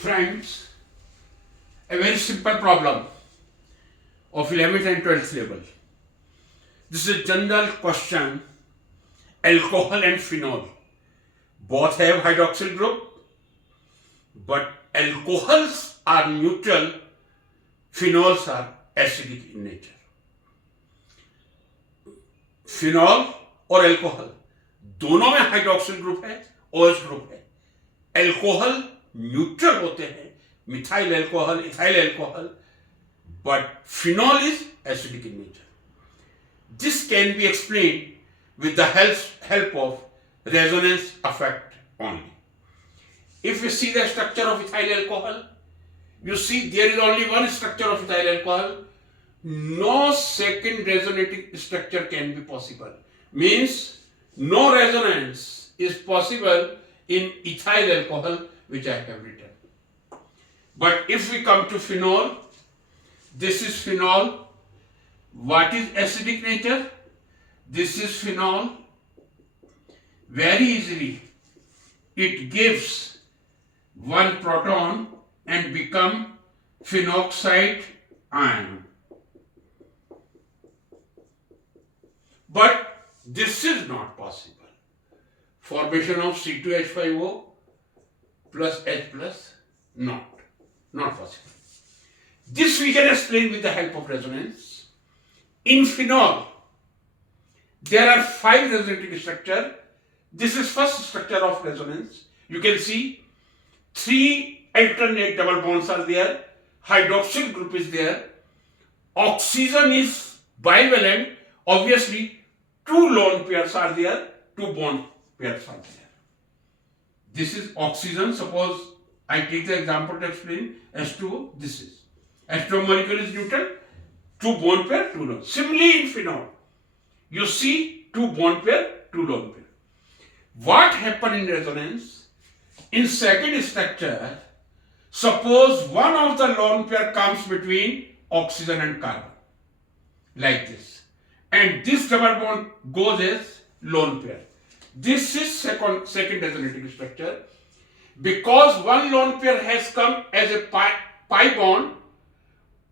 Friends, a very simple problem of 11th and 12th level. This is a general question. Alcohol and phenol both have hydroxyl group, but alcohols are neutral, phenols are acidic in nature. Phenol और alcohol दोनों में hydroxyl group है, OH group है. Alcohol neutral होते हैं, methyl alcohol, ethyl alcohol, but phenol is acidic in nature. This can be explained with the help of resonance effect only. If you see the structure of ethyl alcohol, you see there is only one structure of ethyl alcohol. No second resonating structure can be possible. Means no resonance is possible in ethyl alcohol, which I have written. But if we come to phenol, this is phenol. What is acidic nature? This is phenol. Very easily it gives one proton and become phenoxide ion. But this is not possible. Formation of C2H5O plus H plus not possible. This we can explain with the help of resonance. In phenol, there are 5 resonating structures. This is first structure of resonance. You can see 3 alternate double bonds are there. Hydroxyl group is there. Oxygen is bivalent. Obviously, 2 lone pairs are there. 2 bond pairs are there. This is oxygen. Suppose I take the example to explain H2O. This is H2O molecule is neutral. 2 bond pair, 2 lone. Similarly in phenol, you see 2 bond pair, 2 lone pair. What happen in resonance? In second structure, suppose one of the lone pair comes between oxygen and carbon, like this, and this double bond goes as lone pair. This is second resonating structure. Because one lone pair has come as a pi bond,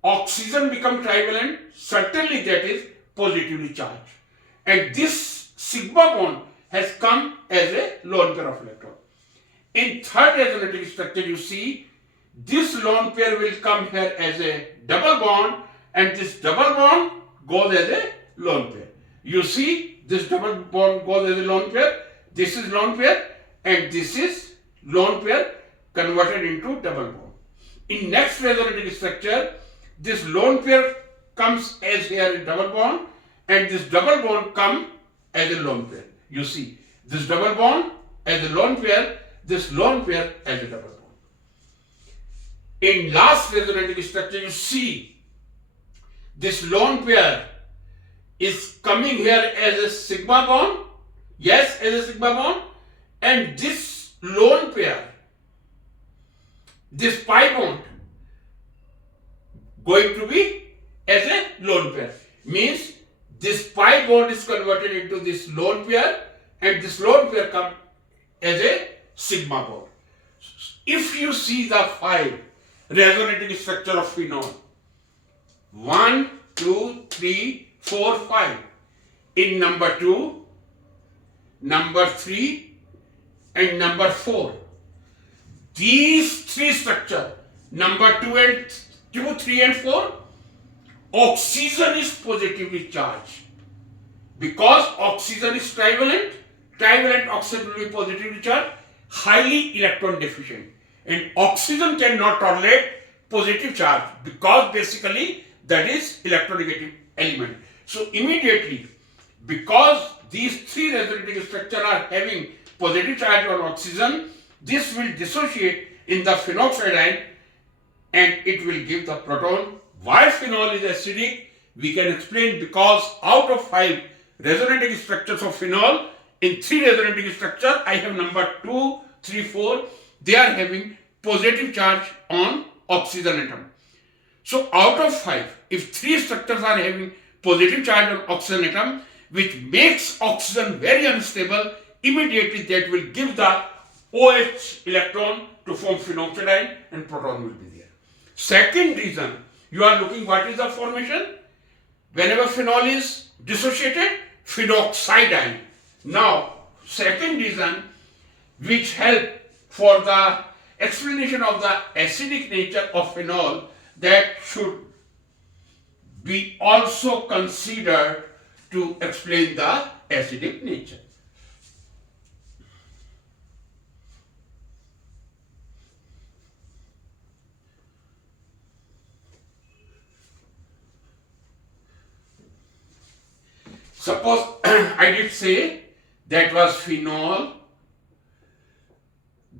oxygen becomes trivalent, certainly that is positively charged. And this sigma bond has come as a lone pair of electron. In third resonating structure, you see this lone pair will come here as a double bond, and this double bond goes as a lone pair. You see this double bond goes as a lone pair, this is lone pair, and this is lone pair converted into double bond. In next resonating structure, this lone pair comes as here a double bond, and this double bond come as a lone pair. You see this double bond as a lone pair, this lone pair as a double bond. In last resonating structure, you see this lone pair is coming here as a sigma bond, yes, as a sigma bond, and this lone pair, this pi bond, going to be as a lone pair. Means this pi bond is converted into this lone pair, and this lone pair comes as a sigma bond. If you see the 5 resonating structure of phenol, 1, 2, 3, 4, 5. In number 2, number 3, and number 4. These 3 structures, number 2, 3 and 4, oxygen is positively charged. Because oxygen is trivalent, oxygen will be positively charged, highly electron deficient. And oxygen cannot tolerate positive charge because basically that is electronegative element. So immediately, because these 3 resonating structures are having positive charge on oxygen, this will dissociate in the phenoxide ion and it will give the proton. Why phenol is acidic? We can explain because out of 5 resonating structures of phenol, in 3 resonating structures, I have number 2, 3, 4, they are having positive charge on oxygen atom. So out of 5, if 3 structures are having positive charge on oxygen atom, which makes oxygen very unstable, immediately that will give the OH electron to form phenoxide ion and proton will be there. Second reason, you are looking what is the formation? Whenever phenol is dissociated, phenoxide ion. Now, second reason which help for the explanation of the acidic nature of phenol, that should be also considered to explain the acidic nature. Suppose I did say that was phenol.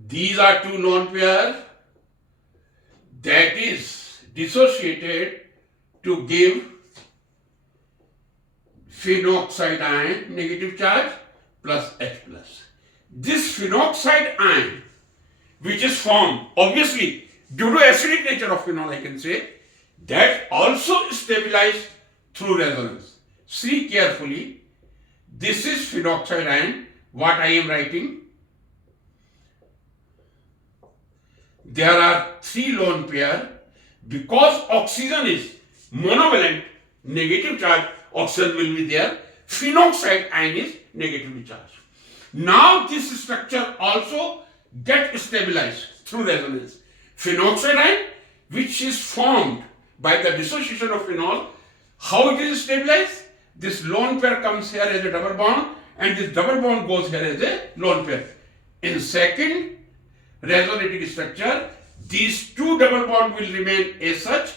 These are two lone pair that is dissociated to give phenoxide ion, negative charge, plus H plus. This phenoxide ion, which is formed obviously due to acidic nature of phenol, I can say, that also stabilized through resonance. See carefully, this is phenoxide ion, what I am writing. There are three lone pair. Because oxygen is monovalent, negative charge, oxygen will be there. Phenoxide ion is negatively charged. Now this structure also get stabilized through resonance. Phenoxide ion, which is formed by the dissociation of phenol, how it is stabilized? This lone pair comes here as a double bond and this double bond goes here as a lone pair. In second resonating structure, these two double bond will remain as such,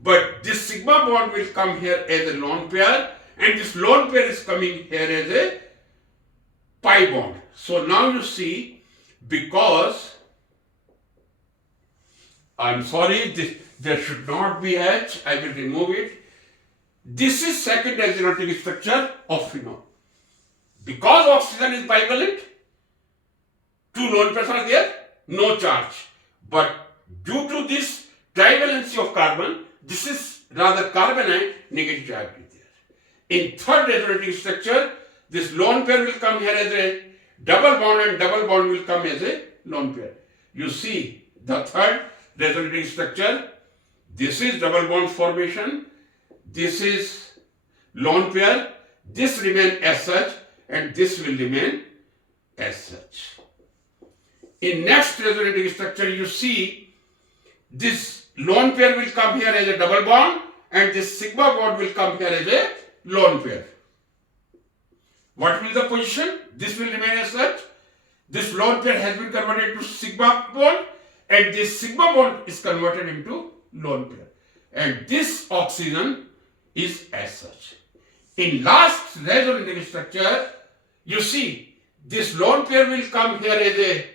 but this sigma bond will come here as a lone pair and this lone pair is coming here as a pi bond. So now you see, because I'm sorry, there should not be H, I will remove it. This is second resonating structure of phenol. Because oxygen is bivalent, two lone pairs are there, no charge. But due to this trivalency of carbon, this is rather carbon ion, negative charge is there. In third resonating structure, this lone pair will come here as a double bond and double bond will come as a lone pair. You see the third resonating structure, this is double bond formation, this is lone pair, this remain as such and this will remain as such. In next resonating structure, you see this lone pair will come here as a double bond and this sigma bond will come here as a lone pair. What will the position? This will remain as such. This lone pair has been converted to sigma bond and this sigma bond is converted into lone pair. And this oxygen is as such. In last resonating structure, you see this lone pair will come here as a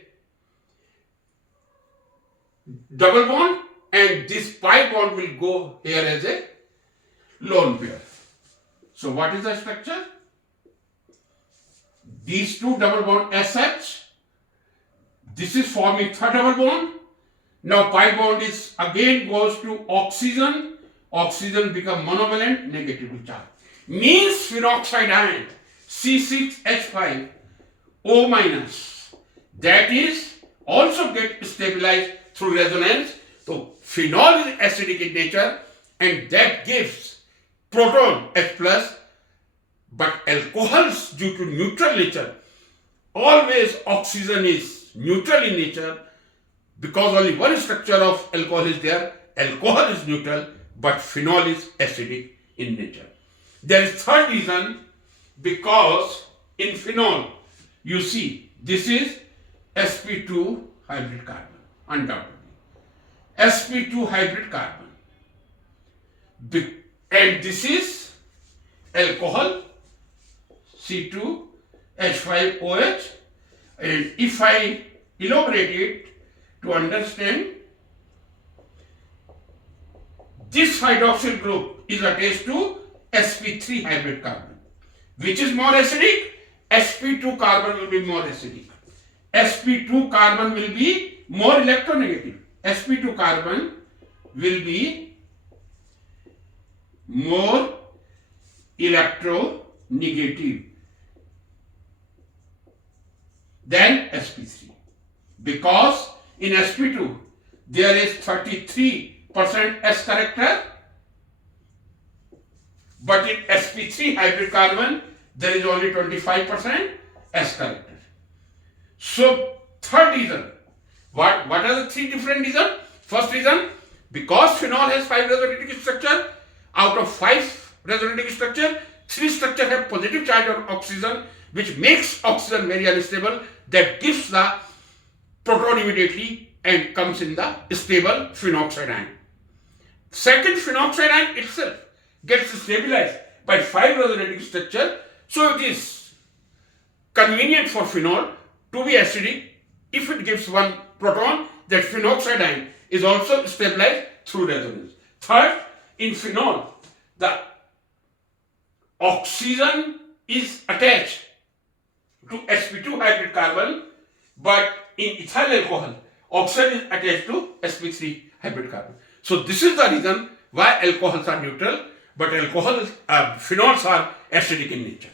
double bond and this pi bond will go here as a lone pair. So what is the structure? These two double bond as such. This is forming third double bond. Now pi bond is again goes to oxygen. Oxygen become monovalent, negatively charged. Means phenoxide ion C6H5O minus, that is also get stabilized through resonance. So phenol is acidic in nature and that gives proton H plus, but alcohols due to neutral nature, always oxygen is neutral in nature because only one structure of alcohol is there. Alcohol is neutral, but phenol is acidic in nature. There is third reason, because in phenol, you see, this is sp2 hybrid carbon, undoubtedly. sp2 hybrid carbon. And this is alcohol, C2H5OH. And if I elaborate it to understand, this hydroxyl group is attached to sp3 hybrid carbon. Which is more acidic? sp2 carbon will be more acidic. sp2 carbon will be more electronegative. sp2 carbon will be more electronegative than sp3, because in sp2 there is 33% S character, but in sp3 hybrid carbon there is only 25% S character. So third reason, what are the three different reasons? First reason, because phenol has 5 resonating structure, out of 5 resonating structure, 3 structure have positive charge on oxygen, which makes oxygen very unstable, that gives the proton immediately and comes in the stable phenoxide ion. Second, phenoxide ion itself gets stabilized by 5 resonating structure, so it is convenient for phenol to be acidic. If it gives one proton, that phenoxide ion is also stabilized through resonance. Third, in phenol, the oxygen is attached to sp2 hybrid carbon, but in ethyl alcohol, oxygen is attached to sp3 hybrid carbon. So this is the reason why alcohols are neutral, but phenols are acidic in nature.